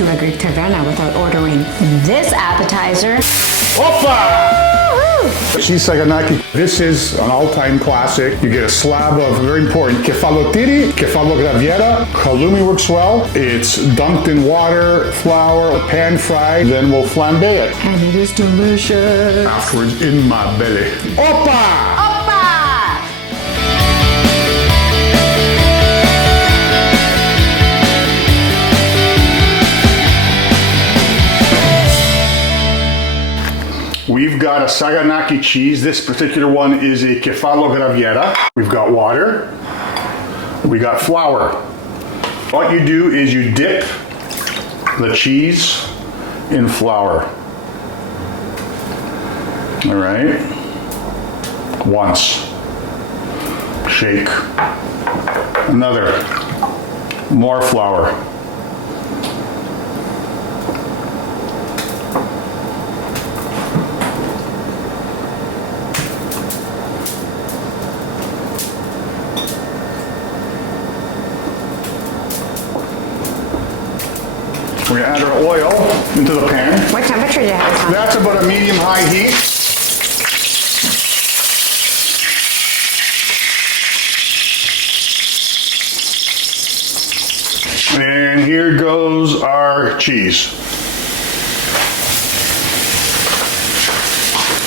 to a Greek taverna without ordering this appetizer. Opa! Cheese Saganaki. This is an all-time classic. You get a slab of, very important, kefalotiri, kefalograviera. Halloumi works well. It's dunked in water, flour, pan-fried, then we'll flambe it. And it is delicious. Afterwards, in my belly. Opa! We've got a Saganaki cheese. This particular one is a kefalograviera. We've got water. We got flour. What you do is you dip the cheese in flour. All right. Once. Shake. Another. More flour. We're gonna add our oil into the pan. What temperature do you have it on? That's about a medium-high heat. And here goes our cheese.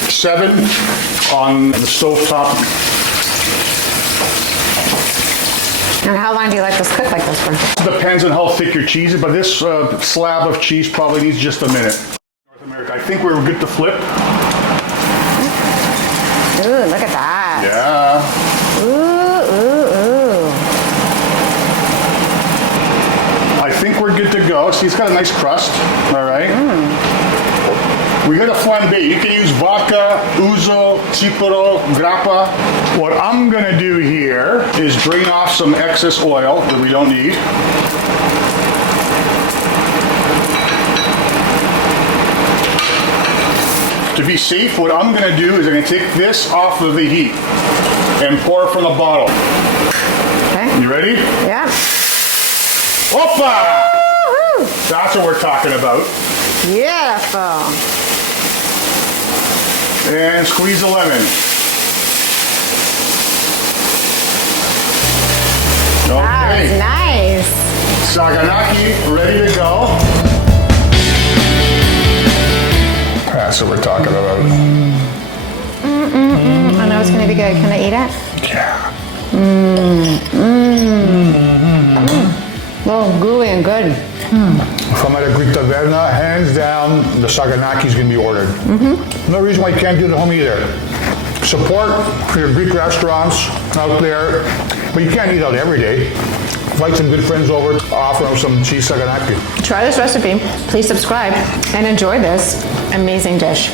7 on the stovetop. And how long do you let this cook like this for? Depends on how thick your cheese is, but this slab of cheese probably needs just a minute. North America, I think we're good to flip. Ooh, look at that. Yeah. Ooh, ooh, ooh. I think we're good to go. See, it's got a nice crust. All right. We got a flambé. You can use vodka, ouzo, cipro, grappa. What I'm gonna do here is drain off some excess oil that we don't need. To be safe, what I'm gonna do is I'm gonna take this off of the heat and pour it from the bottle. Okay. You ready? Yeah. Opa! Woo-hoo. That's what we're talking about. Beautiful. And squeeze the lemon. That was nice. Saganaki, ready to go. That's what we're talking about. I know it's gonna be good. Can I eat it? Yeah. Oh, gooey and good. If I'm at a Greek taverna, hands down, the Saganaki is going to be ordered. No reason why you can't do it at home either. Support for your Greek restaurants out there, but you can't eat out every day. Invite some good friends over, offer them some cheese Saganaki. Try this recipe, please subscribe, and enjoy this amazing dish.